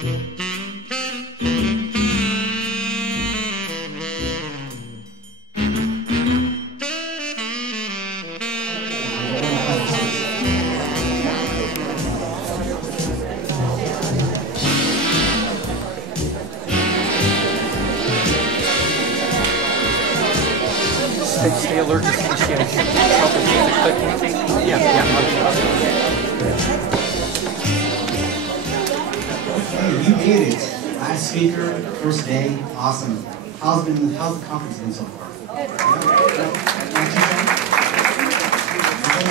Stay alert to see if she help with clicking. Yeah. Okay, you made it. Last speaker, first day, awesome. How's the conference been so far?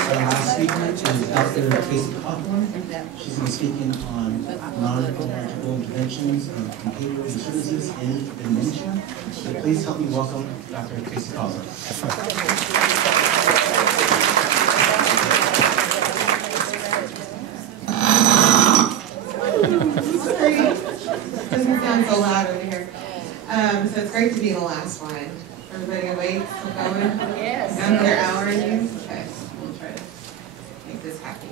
Our last speaker is Dr. Tracey Cawthorn. She's going to be speaking on non-pharmacological interventions of behavioral disturbances and dementia. So please help me welcome Dr. Tracey Cawthorn. Doesn't sound so loud over here. So it's great to be the last one. Everybody awake? Still going? Yes. Another hour in you? Okay. We'll try to make this happy.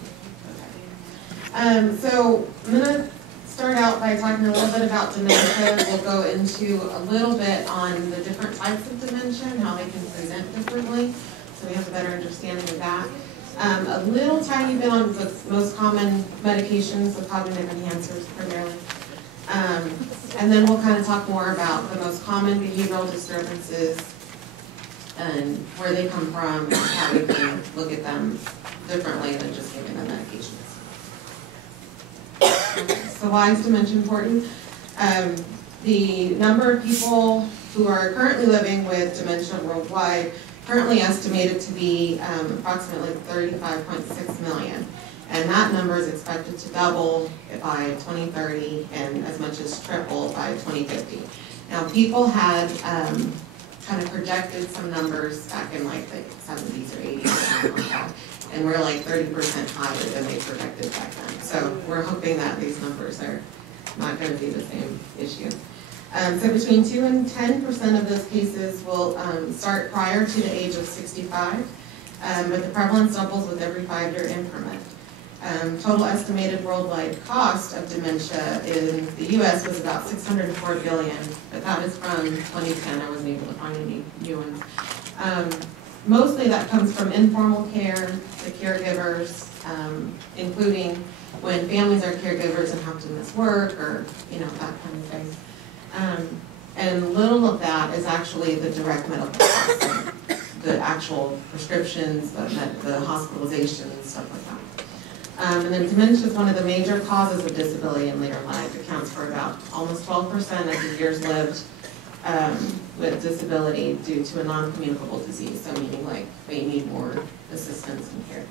Okay. So I'm going to start out by talking a little bit about dementia. We'll go into a little bit on the different types of dementia and how they can present differently, so we have a better understanding of that. A little tiny bit on the most common medications, the cognitive enhancers primarily. And then we'll kind of talk more about the most common behavioral disturbances and where they come from and how we can look at them differently than just giving them medications. So why is dementia important? The number of people who are currently living with dementia worldwide currently estimated to be approximately 35.6 million. And that number is expected to double by 2030 and as much as triple by 2050. Now, people had kind of projected some numbers back in like the 70s or 80s or something like that, and we're like 30% higher than they projected back then. So we're hoping that these numbers are not going to be the same issue. So between 2 and 10% of those cases will start prior to the age of 65, but the prevalence doubles with every 5-year increment. Total estimated worldwide cost of dementia in the U.S. was about $604 billion, but that is from 2010. I wasn't able to find any new ones. Mostly that comes from informal care, the caregivers, including when families are caregivers and have to miss work or that kind of thing. And little of that is actually the direct medical costs, the actual prescriptions, the hospitalizations, stuff like that. And then dementia is one of the major causes of disability in later life. It accounts for about almost 12% of the years lived with disability due to a non-communicable disease, so meaning like they need more assistance and care.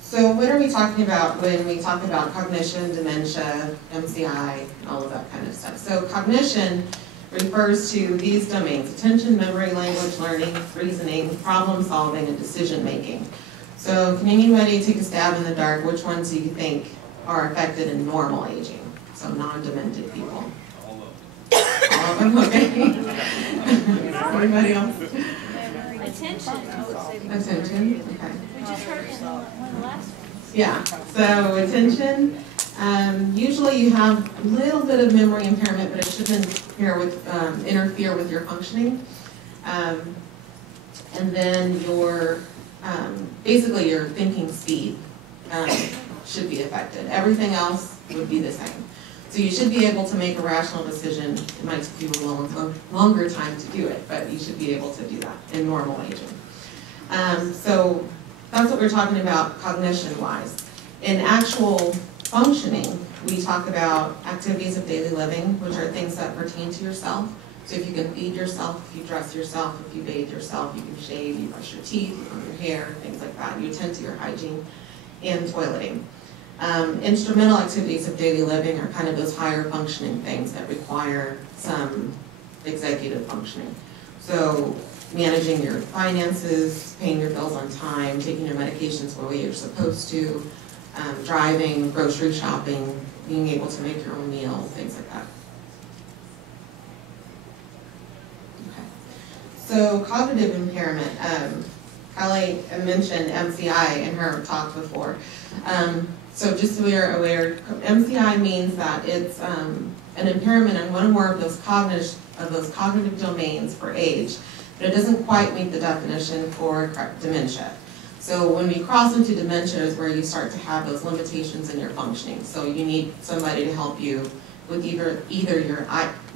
So what are we talking about when we talk about cognition, dementia, MCI, and all of that kind of stuff? So cognition refers to these domains: attention, memory, language, learning, reasoning, problem solving, and decision making. So can anybody take a stab in the dark? Which ones do you think are affected in normal aging? So non-demented people. All of them, okay. Anybody else? Attention, I would say. Attention, okay. We just heard in one of the last ones. Yeah, so attention, usually you have a little bit of memory impairment, but it shouldn't interfere with your functioning. And then your, basically your thinking speed should be affected. Everything else would be the same. So you should be able to make a rational decision. It might take you a little longer time to do it, but you should be able to do that in normal aging. So that's what we're talking about cognition-wise. In actual functioning, we talk about activities of daily living, which are things that pertain to yourself. So if you can feed yourself, if you dress yourself, if you bathe yourself, you can shave, you brush your teeth, you comb your hair, things like that. You attend to your hygiene and toileting. Instrumental activities of daily living are kind of those higher functioning things that require some executive functioning. So managing your finances, paying your bills on time, taking your medications the way you're supposed to, driving, grocery shopping, being able to make your own meal, things like that. Okay. So cognitive impairment. Kelly mentioned MCI in her talk before. So just so we are aware, MCI means that it's an impairment in one or more of those cognitive domains for age, but it doesn't quite meet the definition for dementia. So when we cross into dementia is where you start to have those limitations in your functioning. So you need somebody to help you with either your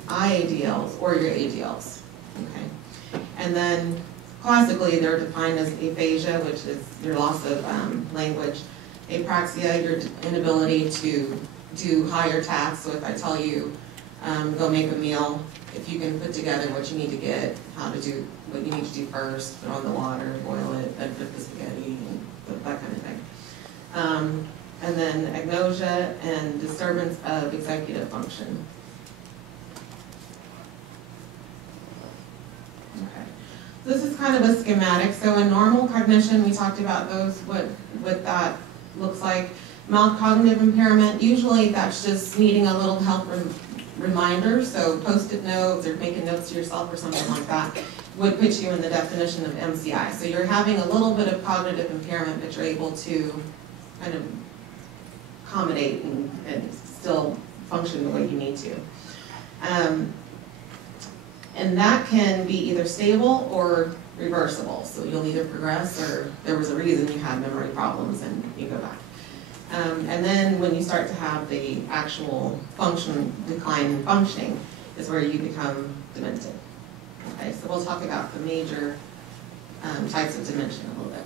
IADLs or your ADLs. Okay, and then classically they're defined as aphasia, which is your loss of language. Apraxia, your inability to do higher tasks. So if I tell you, go make a meal, if you can put together what you need to get, how to do what you need to do first, put on the water, boil it, then put the spaghetti, and that kind of thing. And then agnosia and disturbance of executive function. Okay. This is kind of a schematic. So in normal cognition, we talked about those, what that looks like. Mild cognitive impairment, usually that's just needing a little help reminder, so post-it notes or making notes to yourself or something like that would put you in the definition of MCI. So you're having a little bit of cognitive impairment, but you're able to kind of accommodate and still function the way you need to. And that can be either stable or reversible. So you'll either progress or there was a reason you had memory problems and you go back. And then when you start to have the actual decline in functioning is where you become demented. Okay, so we'll talk about the major types of dementia in a little bit.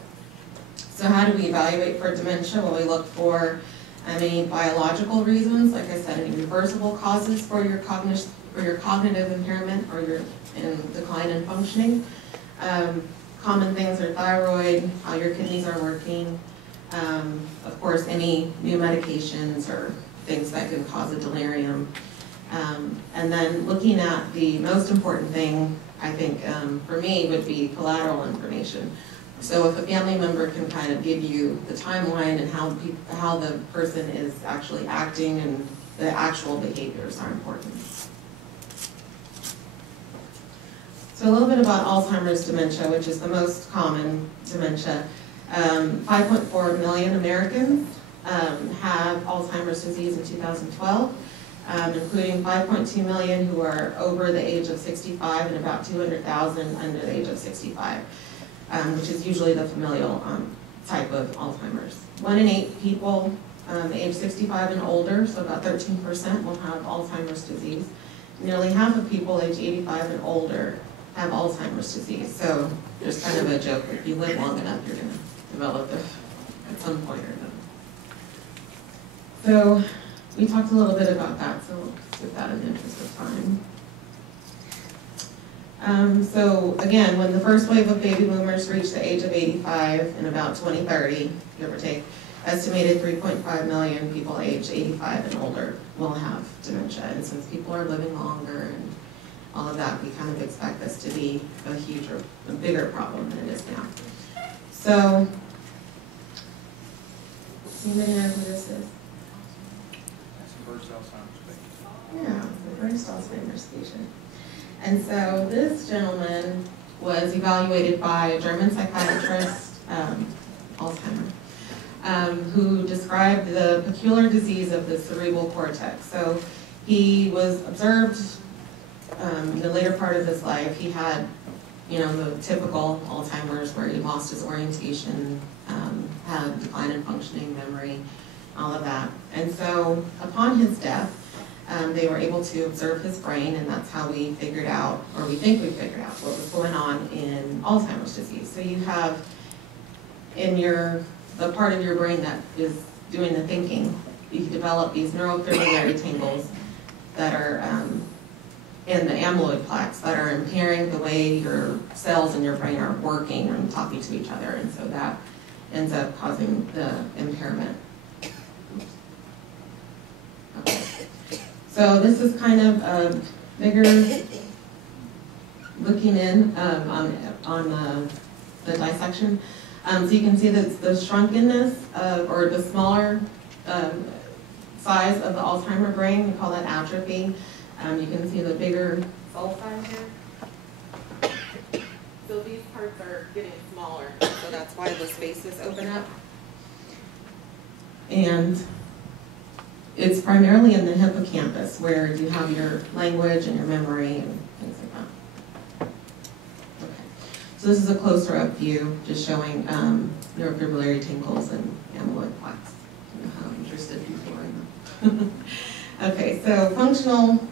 So how do we evaluate for dementia? Well, we look for any biological reasons, like I said, any reversible causes for your cognitive impairment or your decline in functioning. Common things are thyroid, how your kidneys are working, of course, any new medications or things that can cause a delirium. And then looking at the most important thing, I think, for me, would be collateral information. So if a family member can kind of give you the timeline and how the person is actually acting and the actual behaviors are important. So a little bit about Alzheimer's dementia, which is the most common dementia. 5.4 million Americans have Alzheimer's disease in 2012, including 5.2 million who are over the age of 65 and about 200,000 under the age of 65, which is usually the familial type of Alzheimer's. 1 in 8 people age 65 and older, so about 13% will have Alzheimer's disease. Nearly half of people age 85 and older have Alzheimer's disease. So there's kind of a joke, if you live long enough, you're going to develop it at some point or another. So we talked a little bit about that, so we'll skip that in the interest of time. So again, when the first wave of baby boomers reach the age of 85 in about 2030, give or take, estimated 3.5 million people aged 85 and older will have dementia. And since people are living longer and all of that, we kind of expect this to be a huger, a bigger problem than it is now. So, does anybody know who this is? That's the first Alzheimer's patient. Yeah, the first Alzheimer's patient. And so this gentleman was evaluated by a German psychiatrist, Alzheimer, who described the peculiar disease of the cerebral cortex. So he was observed in the later part of his life. He had, the typical Alzheimer's where he lost his orientation, had decline in functioning, memory, all of that. And so upon his death, they were able to observe his brain, and that's how we figured out, or we think we figured out, what was going on in Alzheimer's disease. So you have in the part of your brain that is doing the thinking, you develop these neurofibrillary tangles that are in the amyloid plaques that are impairing the way your cells in your brain are working and talking to each other, and so that ends up causing the impairment. Okay. So this is kind of a bigger looking in on the dissection. So you can see that the shrunkeness or the smaller size of the Alzheimer brain, we call that atrophy. You can see the bigger cell size here. So these parts are getting smaller, so that's why the spaces open up. And it's primarily in the hippocampus where you have your language and your memory and things like that. Okay. So this is a closer up view, just showing neurofibrillary tingles and amyloid plaques. I don't know how interested people are in them. Okay, so functional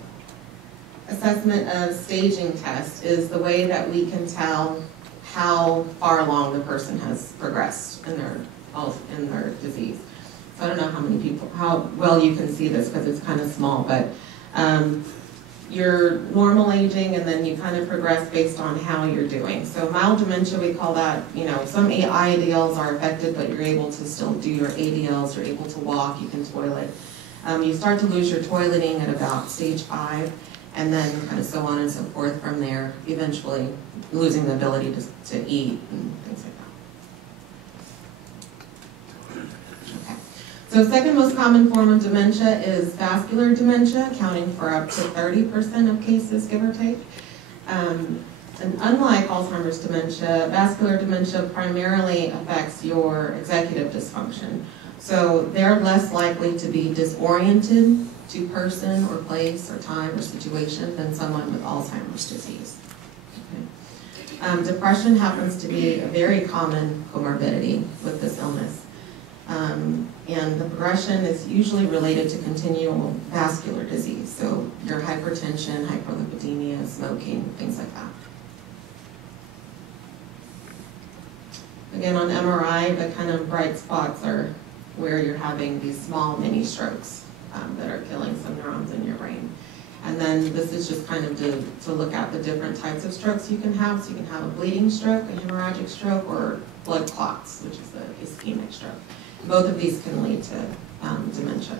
assessment of staging test is the way that we can tell how far along the person has progressed in their disease. So I don't know how well you can see this because it's kind of small, but you're normal aging and then you kind of progress based on how you're doing. So mild dementia, we call that, some IADLs are affected, but you're able to still do your ADLs, you're able to walk, you can toilet. You start to lose your toileting at about stage 5, and then kind of so on and so forth from there, eventually losing the ability to eat and things like that. Okay. So second most common form of dementia is vascular dementia, accounting for up to 30% of cases, give or take. And unlike Alzheimer's dementia, vascular dementia primarily affects your executive dysfunction. So they're less likely to be disoriented to person or place or time or situation than someone with Alzheimer's disease. Okay. Depression happens to be a very common comorbidity with this illness. And the progression is usually related to continual vascular disease, so your hypertension, hyperlipidemia, smoking, things like that. Again, on MRI, the kind of bright spots are where you're having these small mini strokes that are killing some neurons in your brain. And then this is just kind of to look at the different types of strokes you can have. So you can have a bleeding stroke, a hemorrhagic stroke, or blood clots, which is the ischemic stroke. Both of these can lead to dementia,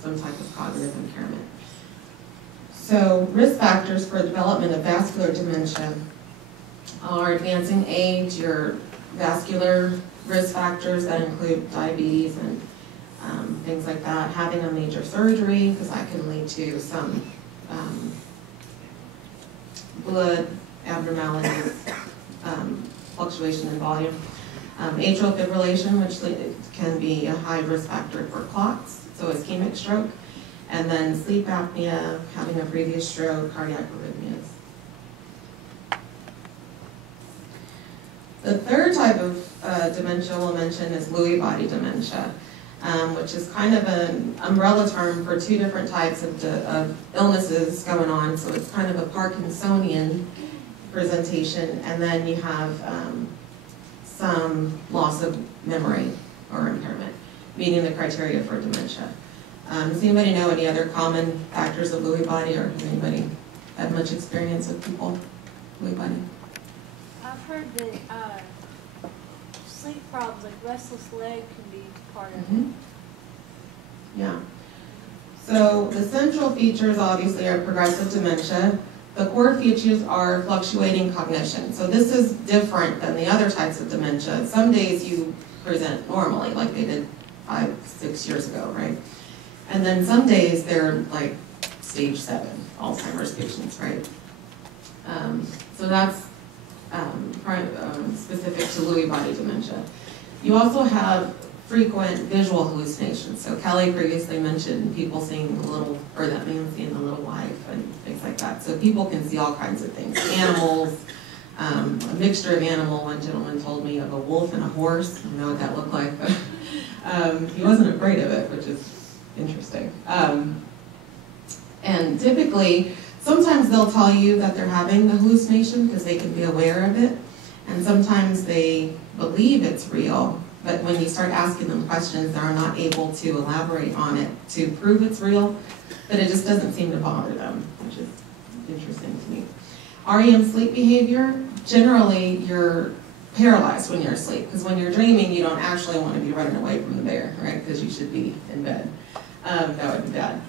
some type of cognitive impairment. So risk factors for development of vascular dementia are advancing age, your vascular risk factors that include diabetes and things like that, having a major surgery, because that can lead to some blood abnormalities, fluctuation in volume. Atrial fibrillation, which can be a high risk factor for clots, so ischemic stroke, and then sleep apnea, having a previous stroke, cardiac arrhythmias. The third type of dementia we'll mention is Lewy body dementia, which is kind of an umbrella term for two different types of illnesses going on. So it's kind of a Parkinsonian presentation, and then you have some loss of memory or impairment, meeting the criteria for dementia. Does anybody know any other common factors of Lewy body, or has anybody had much experience with people with Lewy body? I've heard that sleep problems, like restless leg, can be part of it. Yeah. So the central features obviously are progressive dementia. The core features are fluctuating cognition. So this is different than the other types of dementia. Some days you present normally, like they did 5-6 years ago, right? And then some days they're like stage 7 Alzheimer's patients, right? So that's specific to Lewy body dementia. You also have frequent visual hallucinations. So Kelly previously mentioned people seeing the little, or that man seeing the little wife and things like that. So people can see all kinds of things. Animals, a mixture of animal. One gentleman told me of a wolf and a horse. I don't know what that looked like, but he wasn't afraid of it, which is interesting. And typically, sometimes they'll tell you that they're having the hallucination because they can be aware of it, and sometimes they believe it's real, but when you start asking them questions, they're not able to elaborate on it to prove it's real, but it just doesn't seem to bother them, which is interesting to me. REM sleep behavior, generally you're paralyzed when you're asleep, because when you're dreaming, you don't actually want to be running away from the bear, right, because you should be in bed. That would be bad.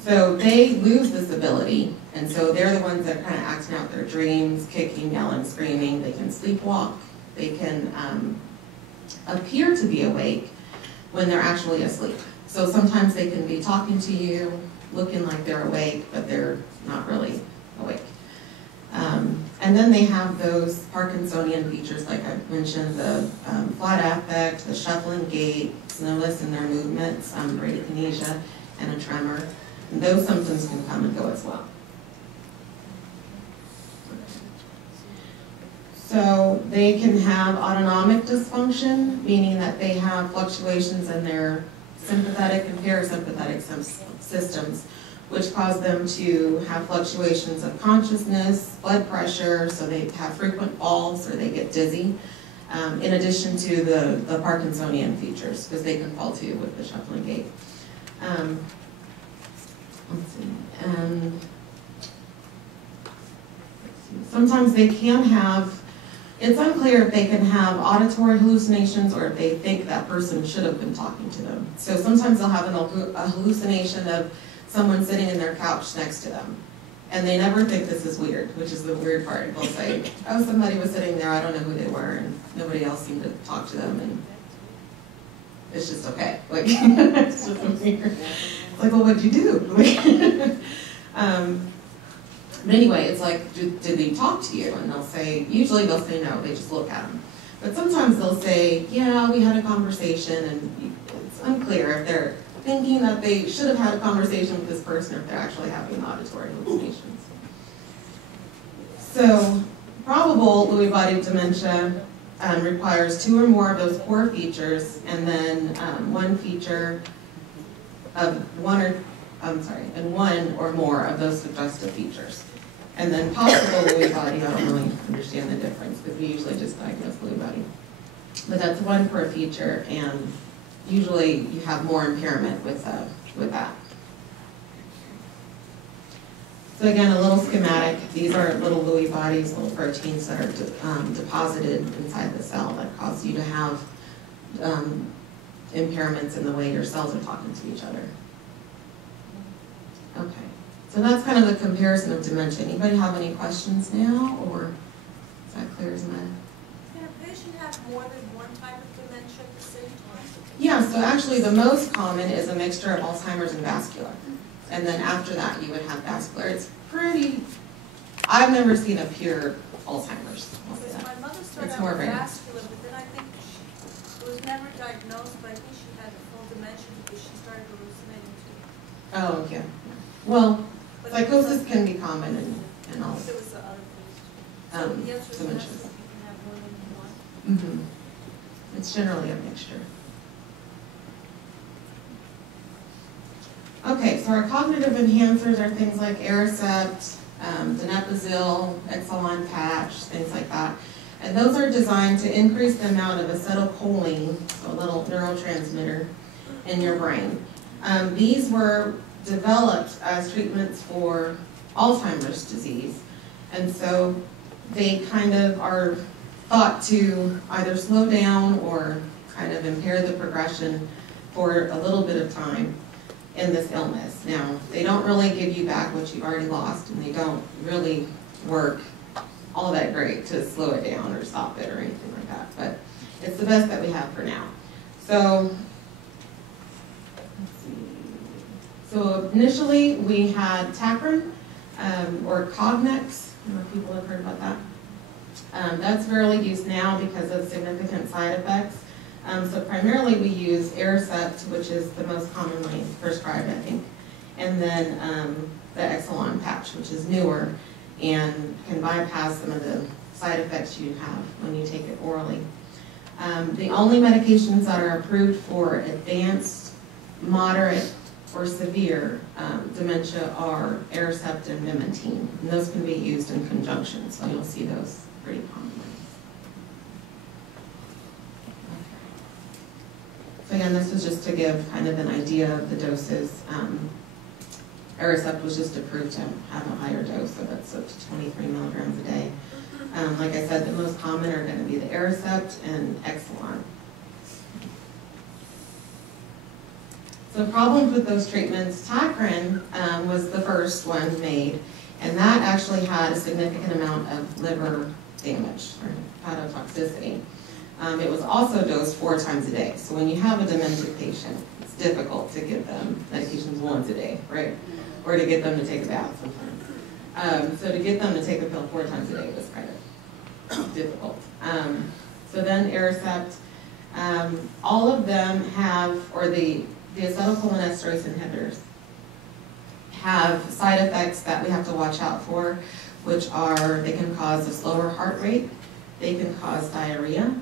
So they lose this ability, and so they're the ones that are kind of acting out their dreams, kicking, yelling, screaming. They can sleepwalk. They can appear to be awake when they're actually asleep. So sometimes they can be talking to you, looking like they're awake, but they're not really awake. And And then they have those Parkinsonian features, like I mentioned, the flat affect, the shuffling gait, slowness in their movements, bradykinesia, and a tremor. And those symptoms can come and go as well. So they can have autonomic dysfunction, meaning that they have fluctuations in their sympathetic and parasympathetic systems, which cause them to have fluctuations of consciousness, blood pressure, so they have frequent falls or they get dizzy, in addition to the Parkinsonian features, because they can fall too with the shuffling gait. Let's see, and sometimes they can have, it's unclear if they can have auditory hallucinations or if they think that person should have been talking to them. So sometimes they'll have a hallucination of someone sitting in their couch next to them. And they never think this is weird, which is the weird part. They'll say, oh, somebody was sitting there, I don't know who they were, and nobody else seemed to talk to them, and it's just okay. Like, it's just weird. It's like, well, what'd you do? But anyway, it's like, did they talk to you? And they'll say, usually they'll say no, they just look at them. But sometimes they'll say, yeah, we had a conversation, and it's unclear if they're thinking that they should have had a conversation with this person or if they're actually having auditory hallucinations. So, probable Lewy body dementia requires 2 or more of those core features, and then one or more of those suggestive features. And then possible Lewy body, I don't really understand the difference because we usually just diagnose Lewy body. But that's 1 per feature, and usually you have more impairment with that. So again, a little schematic. These are little Lewy bodies, little proteins that are deposited inside the cell that cause you to have impairments in the way your cells are talking to each other. Okay, so that's kind of the comparison of dementia. Anybody have any questions now, or is that clear as mud? Can a patient have more than one type of dementia at the same time? Yeah, so actually the most common is a mixture of Alzheimer's and vascular. And then after that you would have vascular. It's pretty, I've never seen a pure Alzheimer's. Because my mother started It's out more with rare. vascular, but then I think she was never diagnosed, but I think she had a full dementia because she started hallucinating too. Oh, yeah. Well, But psychosis can be common in all there was the other things. So the answer is yes, dementias. if you can have more than one. Mm-hmm. It's generally a mixture. Okay, so our cognitive enhancers are things like Aricept, donepezil, Exelon patch, things like that. And those are designed to increase the amount of acetylcholine, so a little neurotransmitter, in your brain. These were developed as treatments for Alzheimer's disease. And so they kind of are thought to either slow down or kind of impair the progression for a little bit of time in this illness. Now, they don't really give you back what you've already lost, and they don't really work all that great to slow it down or stop it or anything like that, but it's the best that we have for now. So, let's see. So initially we had Tacrin, or Cognex. I don't know if people have heard about that. That's rarely used now because of significant side effects. So primarily we use Aricept, which is the most commonly prescribed, I think, and then the Exelon patch, which is newer and can bypass some of the side effects you have when you take it orally. The only medications that are approved for advanced, moderate, or severe dementia are Aricept and Memantine, and those can be used in conjunction, so you'll see those pretty commonly. So again, this was just to give kind of an idea of the doses. Aricept was just approved to have a higher dose, so that's up to 23 milligrams a day. Like I said, the most common are going to be the Aricept and Exelon. So problems with those treatments, Tacrin was the first one made, and that actually had a significant amount of liver damage or hepatotoxicity. It was also dosed 4 times a day. So when you have a demented patient, it's difficult to give them medications once a day, right? Or to get them to take a bath sometimes. So to get them to take the pill 4 times a day was kind of difficult. So then Aricept, all of them have, or the acetylcholinesterase inhibitors have side effects that we have to watch out for, which are, they can cause a slower heart rate, they can cause diarrhea,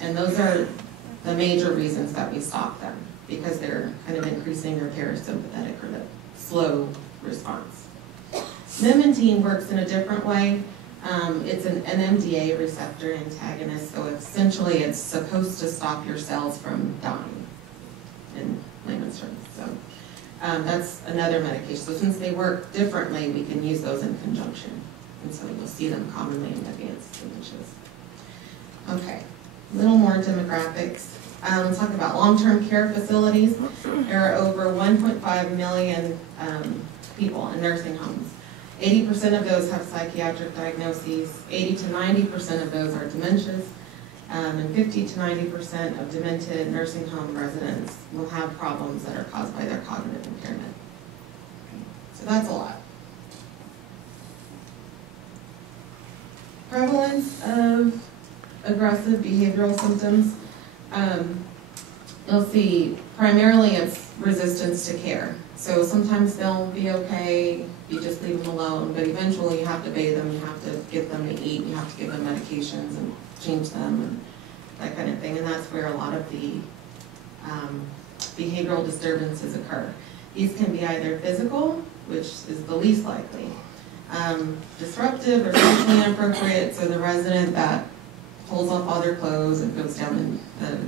and those are the major reasons that we stop them, because they're kind of increasing your parasympathetic or the slow response. Memantine works in a different way. It's an NMDA receptor antagonist, so essentially it's supposed to stop your cells from dying in layman's terms. So that's another medication. So since they work differently, we can use those in conjunction. And so you'll see them commonly in advanced dementias. Okay, a little more demographics. Let's talk about long-term care facilities. There are over 1.5 million people in nursing homes. 80% of those have psychiatric diagnoses, 80 to 90% of those are dementias, and 50 to 90% of demented nursing home residents will have problems that are caused by their cognitive impairment. So that's a lot. Prevalence of aggressive behavioral symptoms. You'll see primarily it's resistance to care. So sometimes they'll be okay, you just leave them alone, but eventually you have to bathe them, you have to get them to eat, you have to give them medications and change them and that kind of thing. And that's where a lot of the behavioral disturbances occur. These can be either physical, which is the least likely, disruptive or socially inappropriate, so the resident that pulls off all their clothes and goes down in the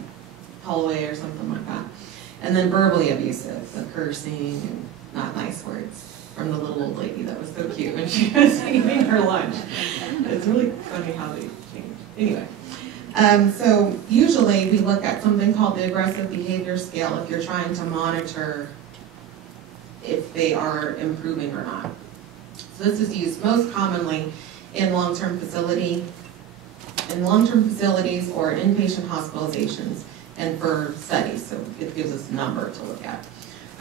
hallway or something like that. And then verbally abusive, the cursing and not nice words from the little old lady that was so cute when she was eating her lunch. It's really funny how they change. Anyway, so usually we look at something called the aggressive behavior scale if you're trying to monitor if they are improving or not. So this is used most commonly in long-term facilities or inpatient hospitalizations and for studies, so it gives us a number to look at.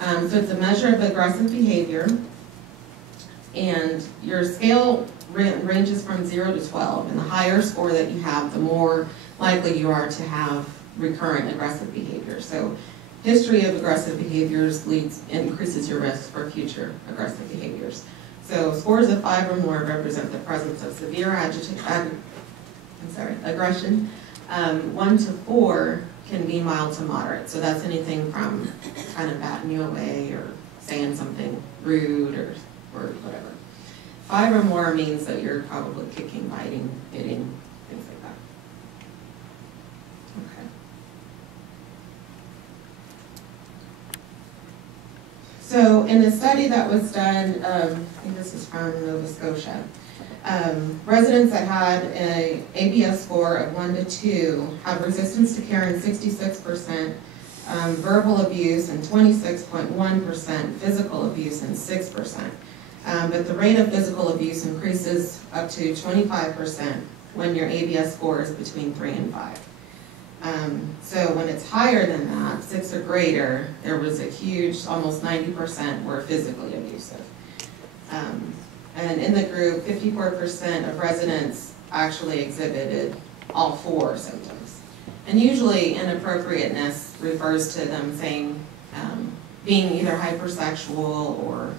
So it's a measure of aggressive behavior, and your scale ranges from 0 to 12, and the higher score that you have, the more likely you are to have recurrent aggressive behavior. So history of aggressive behaviors increases your risk for future aggressive behaviors. So scores of 5 or more represent the presence of severe aggression. 1 to 4 can be mild to moderate. So that's anything from kind of batting you away or saying something rude or whatever. 5 or more means that you're probably kicking, biting, hitting, things like that. Okay. So in a study that was done, I think this is from Nova Scotia, residents that had an ABS score of 1 to 2 have resistance to care in 66%, verbal abuse in 26.1%, physical abuse in 6%. But the rate of physical abuse increases up to 25% when your ABS score is between 3 and 5. So when it's higher than that, 6 or greater, there was a huge, almost 90% were physically abusive. And in the group, 54% of residents actually exhibited all 4 symptoms. And usually inappropriateness refers to them saying, being either hypersexual or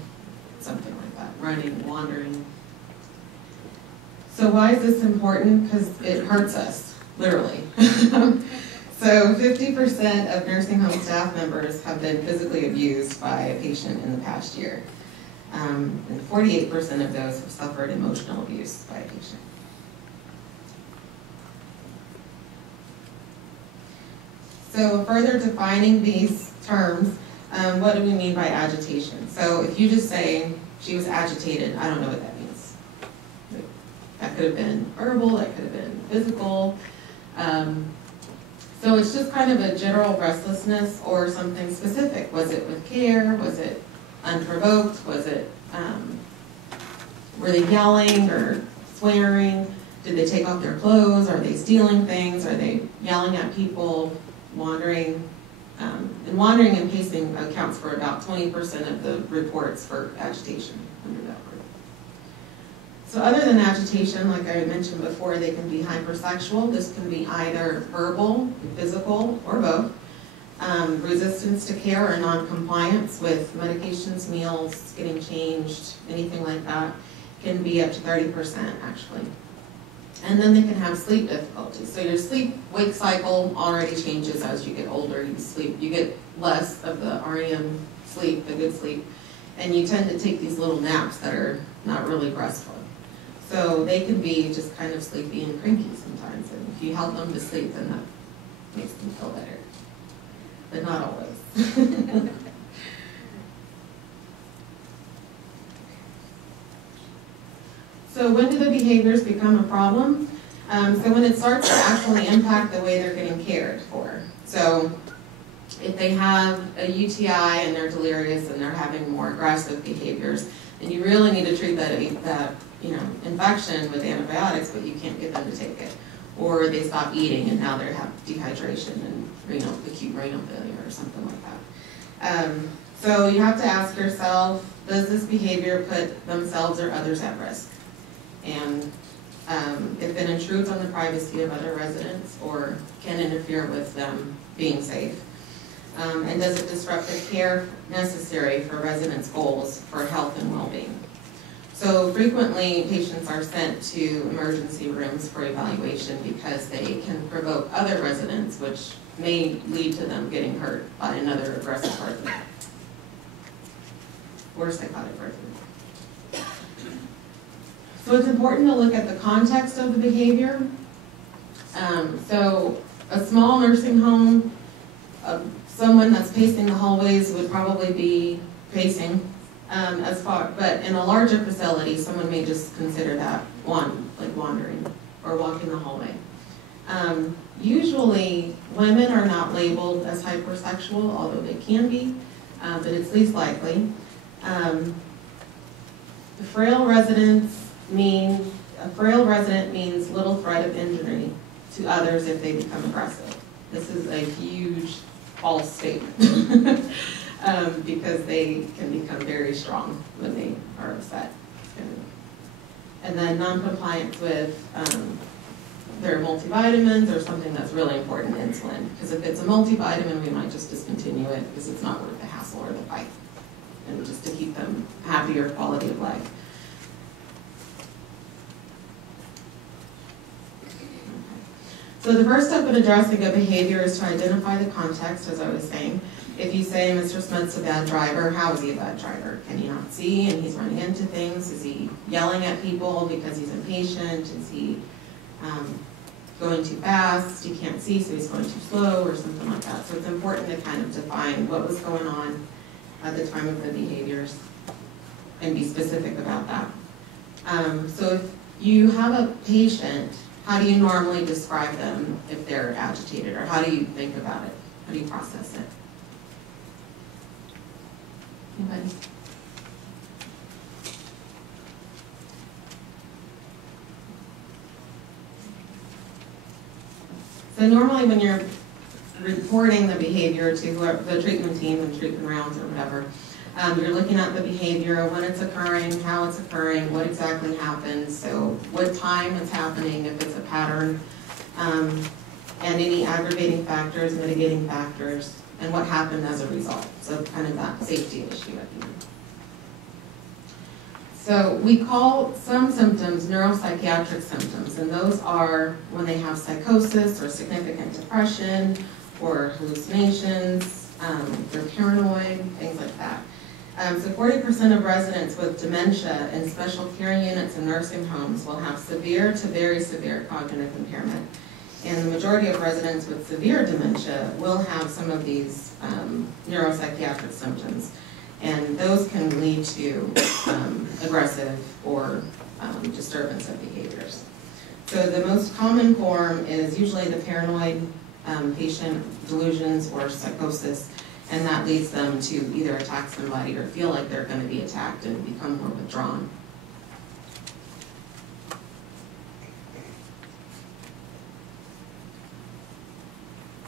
something like that, running, wandering. So why is this important? Because it hurts us, literally. So 50% of nursing home staff members have been physically abused by a patient in the past year. And 48% of those have suffered emotional abuse by a patient. So further defining these terms, what do we mean by agitation? So if you just say she was agitated, I don't know what that means. That could have been verbal, that could have been physical. So it's just kind of a general restlessness or something specific. Was it with care? Was it unprovoked? Was it, were they yelling or swearing? Did they take off their clothes? Are they stealing things? Are they yelling at people? Wandering? And wandering and pacing accounts for about 20% of the reports for agitation under that So other than agitation, like I mentioned before, they can be hypersexual. This can be either verbal, physical, or both. Resistance to care or non-compliance with medications, meals, getting changed, anything like that, can be up to 30% actually. And then they can have sleep difficulties. So your sleep-wake cycle already changes as you get older. You get less of the REM sleep, the good sleep, and you tend to take these little naps that are not really restful. So they can be just kind of sleepy and cranky sometimes, and if you help them to sleep, then that makes them feel better. But not always. So when do the behaviors become a problem? So when it starts to actually impact the way they're getting cared for. So if they have a UTI and they're delirious and they're having more aggressive behaviors, then you really need to treat that infection with antibiotics, but you can't get them to take it. Or they stop eating and now they have dehydration and acute renal failure or something like that. So you have to ask yourself, does this behavior put themselves or others at risk? And if it intrudes on the privacy of other residents or can interfere with them being safe. And does it disrupt the care necessary for residents' goals for health and well-being? So frequently, patients are sent to emergency rooms for evaluation because they can provoke other residents, which may lead to them getting hurt by another aggressive resident or psychotic resident. So it's important to look at the context of the behavior. So a small nursing home, someone that's pacing the hallways would probably be pacing but in a larger facility, someone may just consider that wandering or walking the hallway. Usually, women are not labeled as hypersexual, although they can be, but it's least likely. Frail resident means little threat of injury to others if they become aggressive. This is a huge false statement because they can become very strong when they are upset. And then non-compliance with their multivitamins or something that's really important, insulin. Because if it's a multivitamin, we might just discontinue it because it's not worth the hassle or the fight. And just to keep them happier quality of life. So the first step in addressing a behavior is to identify the context, as I was saying. If you say Mr. Smith's a bad driver, how is he a bad driver? Can he not see and he's running into things? Is he yelling at people because he's impatient? Is he going too fast? He can't see, so he's going too slow or something like that. So it's important to kind of define what was going on at the time of the behaviors and be specific about that. So if you have a patient, how do you normally describe them if they're agitated, or how do you think about it? How do you process it? Anybody? So normally when you're reporting the behavior to whoever, the treatment team and treatment rounds or whatever, you're looking at the behavior, when it's occurring, how it's occurring, what exactly happens, so what time it's happening, if it's a pattern, and any aggravating factors, mitigating factors, and what happened as a result. So kind of that safety issue at the end. So we call some symptoms neuropsychiatric symptoms, and those are when they have psychosis or significant depression or hallucinations, they're paranoid, things like that. So 40% of residents with dementia in special care units and nursing homes will have severe to very severe cognitive impairment. And the majority of residents with severe dementia will have some of these neuropsychiatric symptoms. And those can lead to aggressive or disturbance of behaviors. So the most common form is usually the paranoid patient delusions or psychosis, and that leads them to either attack somebody or feel like they're going to be attacked and become more withdrawn.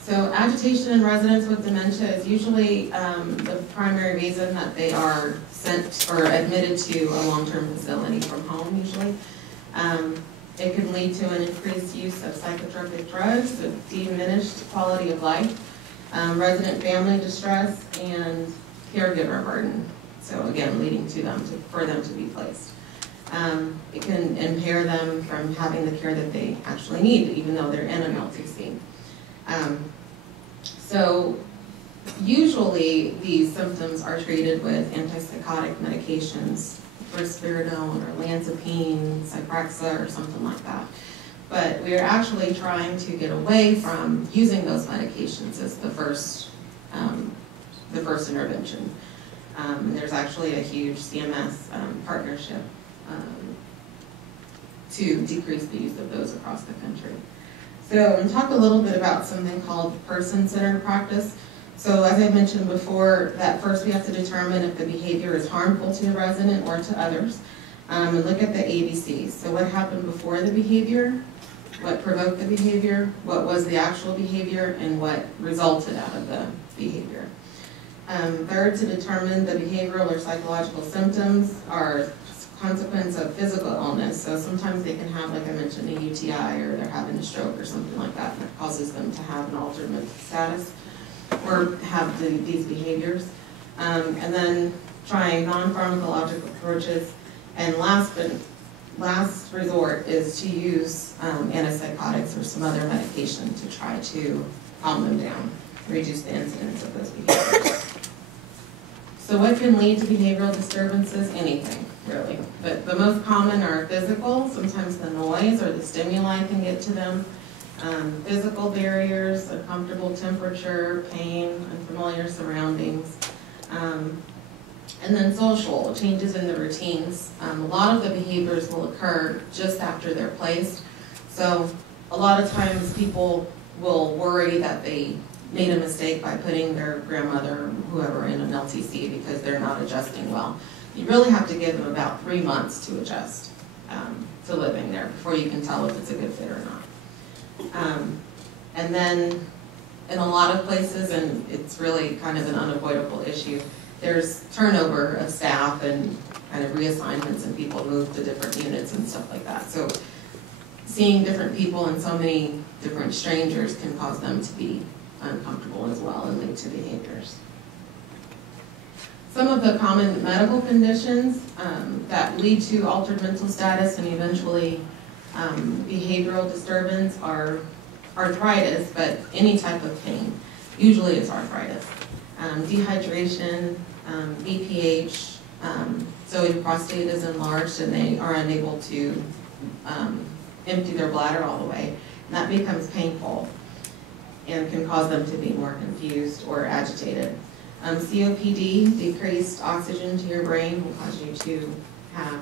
So So agitation in residents with dementia is usually the primary reason that they are sent or admitted to a long-term facility from home usually. It can lead to an increased use of psychotropic drugs, a diminished quality of life, resident family distress, and caregiver burden. So again, leading to them for them to be placed. It can impair them from having the care that they actually need, even though they're in an LTC. So usually these symptoms are treated with antipsychotic medications, risperidone or olanzapine, Zyprexa or something like that. But we are actually trying to get away from using those medications as the first intervention. And there's actually a huge CMS partnership to decrease the use of those across the country. So I'm going to talk a little bit about something called person-centered practice. So as I mentioned before, that first we have to determine if the behavior is harmful to the resident or to others, and look at the ABCs. So what happened before the behavior, what provoked the behavior, what was the actual behavior, and what resulted out of the behavior. Third, to determine the behavioral or psychological symptoms are consequence of physical illness. So sometimes they can have, like I mentioned, a UTI, or they're having a stroke or something like that that causes them to have an altered mental status or have these behaviors. And then trying non-pharmacological approaches. And last resort is to use antipsychotics or some other medication to try to calm them down, reduce the incidence of those behaviors. So what can lead to behavioral disturbances? Anything, really. But the most common are physical. Sometimes the noise or the stimuli can get to them. Physical barriers, a comfortable temperature, pain, unfamiliar surroundings. And then social, changes in the routines. A lot of the behaviors will occur just after they're placed. So a lot of times people will worry that they made a mistake by putting their grandmother or whoever in an LTC because they're not adjusting well. You really have to give them about 3 months to adjust to living there before you can tell if it's a good fit or not. And then in a lot of places, and it's really kind of an unavoidable issue, there's turnover of staff and kind of reassignments, and people move to different units and stuff like that. So seeing different people and so many different strangers can cause them to be uncomfortable as well and lead to behaviors. Some of the common medical conditions that lead to altered mental status and eventually behavioral disturbance are arthritis, but any type of pain. Usually it's arthritis. Dehydration, BPH, so if prostate is enlarged and they are unable to empty their bladder all the way, and that becomes painful and can cause them to be more confused or agitated. COPD, decreased oxygen to your brain, will cause you to have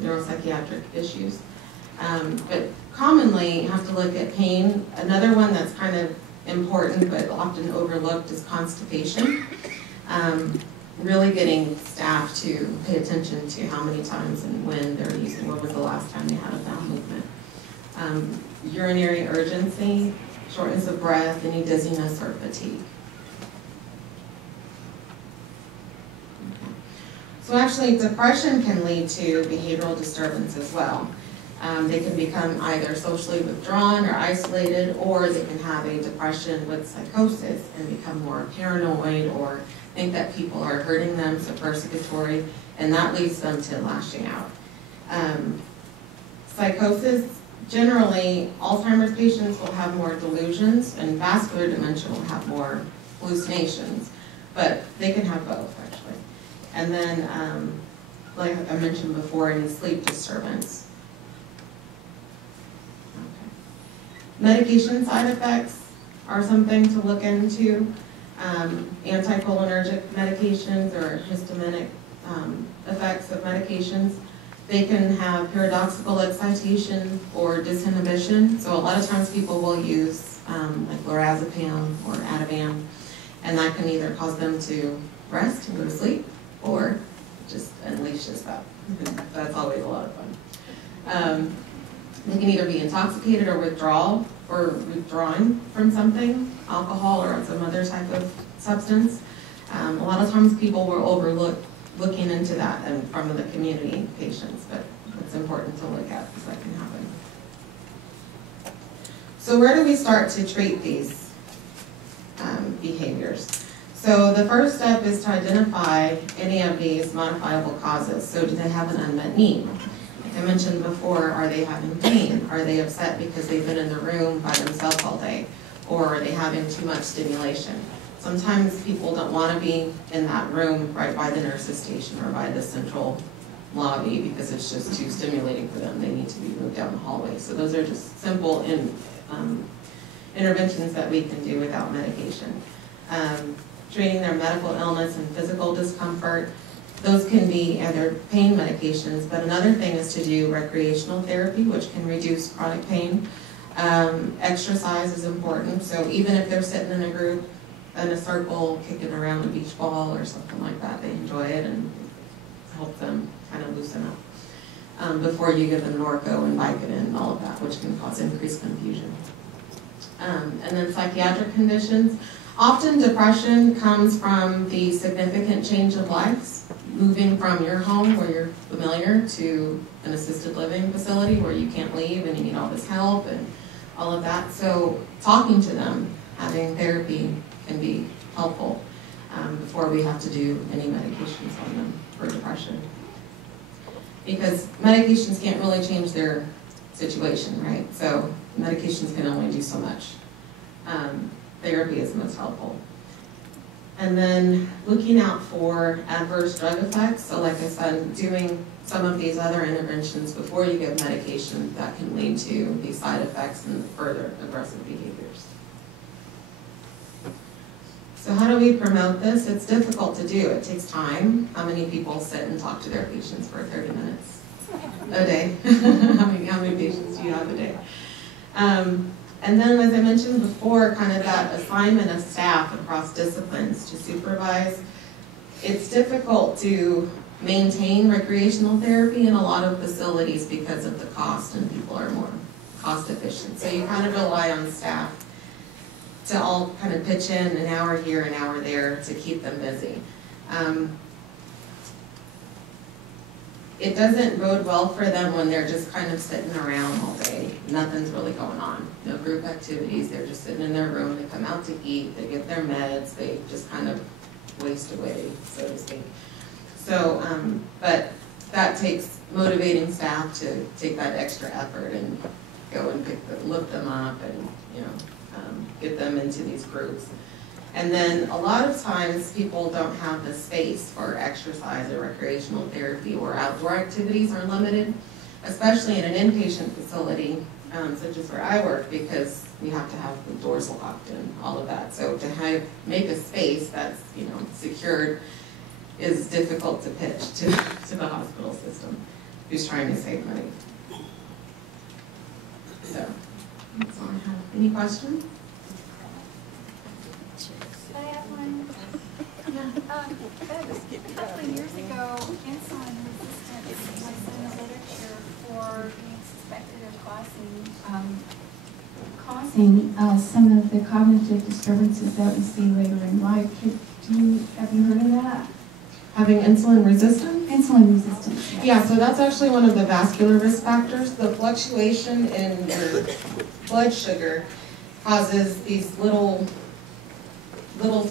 neuropsychiatric issues. But commonly, you have to look at pain. Another one that's kind of important but often overlooked is constipation. Really getting staff to pay attention to how many times and when they're using, what was the last time they had a bowel movement. Urinary urgency, shortness of breath, any dizziness or fatigue. So actually, depression can lead to behavioral disturbance as well. They can become either socially withdrawn or isolated, or they can have a depression with psychosis and become more paranoid or think that people are hurting them, so persecutory, and that leads them to lashing out. Psychosis, generally, Alzheimer's patients will have more delusions, and vascular dementia will have more hallucinations, but they can have both, actually. And then, like I mentioned before, any sleep disturbance. Medication side effects are something to look into. Anticholinergic medications or histaminic effects of medications. They can have paradoxical excitation or disinhibition. So a lot of times people will use like lorazepam or Ativan, and that can either cause them to rest and go to sleep or just unleash this stuff. That's always a lot of fun. They can either be intoxicated or withdrawing from something. alcohol or some other type of substance. A lot of times people will overlook looking into that and from the community patients, but it's important to look at because that can happen. So where do we start to treat these behaviors? So the first step is to identify any of these modifiable causes. So do they have an unmet need? Like I mentioned before, are they having pain? Are they upset because they've been in the room by themselves all day? Or are they having too much stimulation? Sometimes people don't want to be in that room right by the nurse's station or by the central lobby because it's just too stimulating for them. They need to be moved down the hallway. So those are just simple interventions that we can do without medication. Treating their medical illness and physical discomfort, those can be either pain medications, but another thing is to do recreational therapy, which can reduce chronic pain. Exercise is important, so even if they're sitting in a group, in a circle, kicking around a beach ball or something like that, they enjoy it and help them kind of loosen up. Before you give them Norco and Vicodin and all of that, which can cause increased confusion. And then psychiatric conditions. Often depression comes from the significant change of lives, moving from your home where you're familiar to an assisted living facility where you can't leave and you need all this help and all of that. So talking to them, having therapy can be helpful before we have to do any medications on them for depression. Because medications can't really change their situation, right? So medications can only do so much. Therapy is most helpful. And then looking out for adverse drug effects. So like I said, doing some of these other interventions before you give medication that can lead to these side effects and further aggressive behaviors. So how do we promote this? It's difficult to do. It takes time. How many people sit and talk to their patients for 30 minutes a day? How many patients do you have a day? And then, as I mentioned before, kind of that assignment of staff across disciplines to supervise. It's difficult to maintain recreational therapy in a lot of facilities because of the cost, and people are more cost efficient. So you kind of rely on staff to all kind of pitch in an hour here, an hour there to keep them busy. It doesn't bode well for them when they're just kind of sitting around all day. Nothing's really going on. No group activities. They're just sitting in their room. They come out to eat. They get their meds. They just kind of waste away, so to speak. So, but that takes motivating staff to take that extra effort and go and lift them up and, get them into these groups. And then a lot of times people don't have the space for exercise or recreational therapy, or outdoor activities are limited, especially in an inpatient facility such as where I work, because we have to have the doors locked and all of that. So to make a space that's secured is difficult to pitch to the hospital system who's trying to save money. So that's all I have. Any questions? I have one. A couple of years ago, insulin resistance was in the literature for being suspected of causing some of the cognitive disturbances that we see later in life. Have you heard of that? Having insulin resistance? Insulin resistance. Yes. Yeah, so that's actually one of the vascular risk factors. The fluctuation in your blood sugar causes these little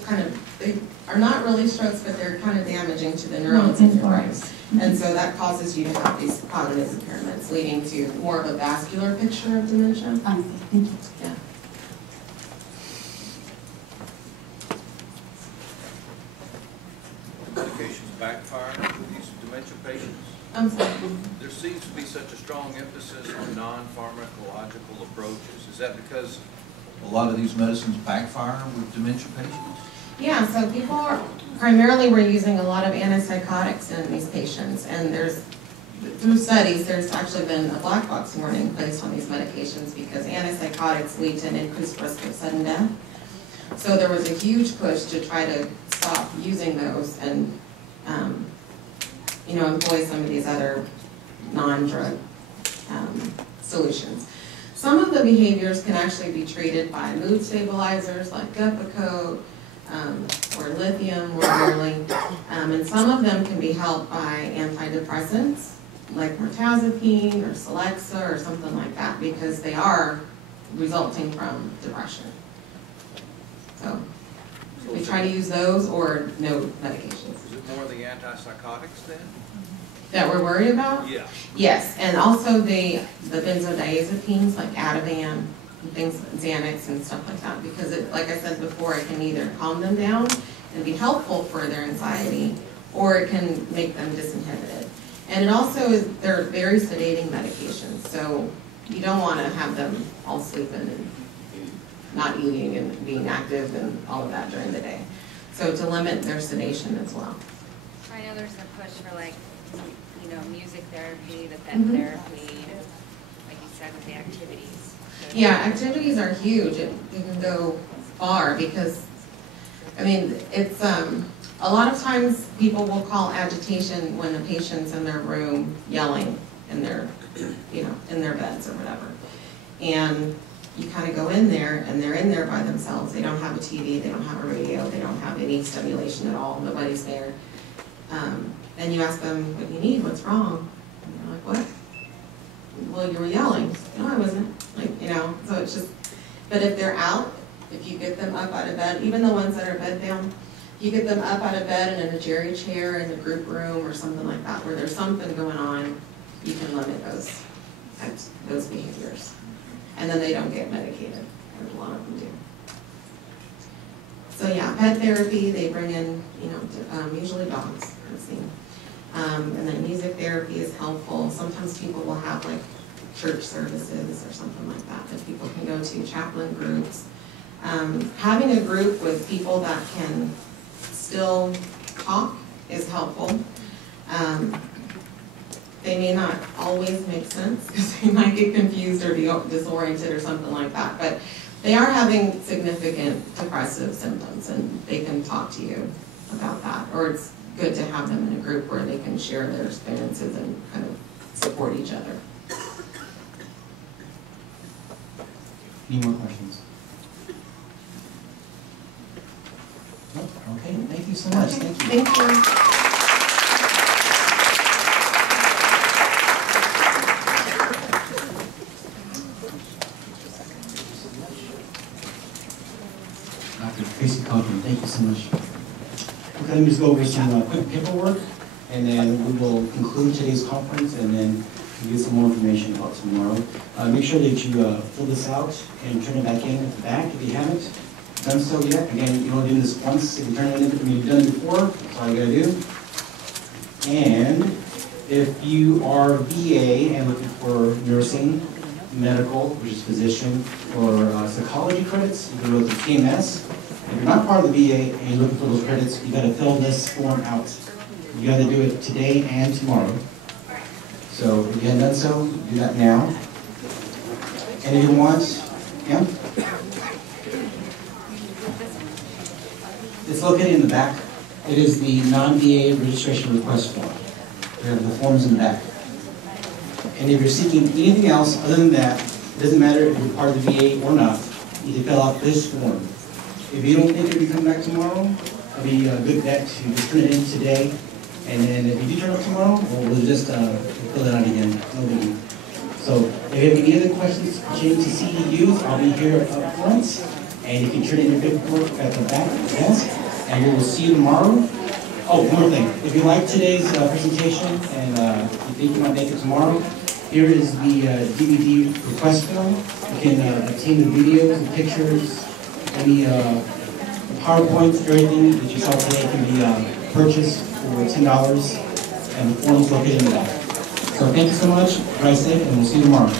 kind of, they are not really strokes, but they're kind of damaging to the neurons in your brain. And so that causes you to have these cognitive impairments, leading to more of a vascular picture of dementia. I see. Thank you. Yeah. Medications backfire with these dementia patients? I'm sorry. There seems to be such a strong emphasis on non-pharmacological approaches. Is that because a lot of these medicines backfire with dementia patients? Yeah, so people are, primarily we're using a lot of antipsychotics in these patients, and through studies, there's actually been a black box warning placed on these medications because antipsychotics lead to an increased risk of sudden death. So there was a huge push to try to stop using those and, employ some of these other non-drug solutions. Some of the behaviors can actually be treated by mood stabilizers like Depakote or lithium or Nerling, and some of them can be helped by antidepressants like mirtazapine or Celexa or something like that, because they are resulting from depression. So we try to use those or no medications. Is it more the antipsychotics then? That we're worried about? Yeah. Yes, and also the benzodiazepines like Ativan and things, Xanax and stuff like that, because it, like I said before, it can either calm them down and be helpful for their anxiety, or it can make them disinhibited. And it also is, they're very sedating medications, so you don't want to have them all sleeping and not eating and being active and all of that during the day. So to limit their sedation as well. I know there's a push for, like, you know, music therapy, the pet Mhm. therapy, like you said, with the activities. Yeah, activities are huge. It can go far because, I mean, it's a lot of times people will call agitation when a patient's in their room yelling in their, you know, in their beds or whatever. And you kind of go in there and they're in there by themselves. They don't have a TV, they don't have a radio, they don't have any stimulation at all, nobody's there. And you ask them, what do you need, what's wrong? And they're like, what? Well, you were yelling. No, I wasn't. Like, you know, so it's just, but if they're out, if you get them up out of bed, even the ones that are bedbound, you get them up out of bed and in a geri chair in the group room or something like that, where there's something going on, you can limit those behaviors. And then they don't get medicated, a lot of them do. So yeah, pet therapy, they bring in, you know, usually dogs, I've seen. And then music therapy is helpful. Sometimes people will have like church services or something like that people can go to, chaplain groups. Having a group with people that can still talk is helpful. They may not always make sense because they might get confused or be disoriented or something like that, but they are having significant depressive symptoms and they can talk to you about that. Or it's good to have them in a group where they can share their experiences and kind of support each other. Any more questions? No? Okay, thank you so much. Okay. Thank you. Thank you. Dr. Tracey Cawthorn, thank you so much. Okay, let me just go over some quick paperwork, and then we will conclude today's conference, and then get some more information about tomorrow. Make sure that you fill this out and turn it back in at the back if you haven't done so yet. Again, you only do this once. If you turn it in, I mean, you've done it before, that's all you gotta do. And if you are VA and looking for nursing, medical, which is physician, or psychology credits, you can go to TMS. If you're not part of the VA and you're looking for those credits, you gotta fill this form out. You gotta do it today and tomorrow. So if you haven't done so, do that now. And if you want, yeah? It's located in the back. It is the non-VA registration request form. We have the forms in the back. And if you're seeking anything else other than that, it doesn't matter if you're part of the VA or not, you need to fill out this form. If you don't think you'll be coming back tomorrow, it'll be a good bet to just turn it in today. And then if you do turn up tomorrow, we'll just fill it out again. No biggie. So if you have any other questions pertaining to CEUs, I'll be here up front. And you can turn in your paperwork at the back of the desk. And we will see you tomorrow. Oh, one more thing. If you like today's presentation and you think you might make it tomorrow, here is the DVD request form. You can obtain the videos, the pictures, any PowerPoints, everything that you saw today can be purchased for $10, and the form is located in the back. So thank you so much. Drive safe, and we'll see you tomorrow.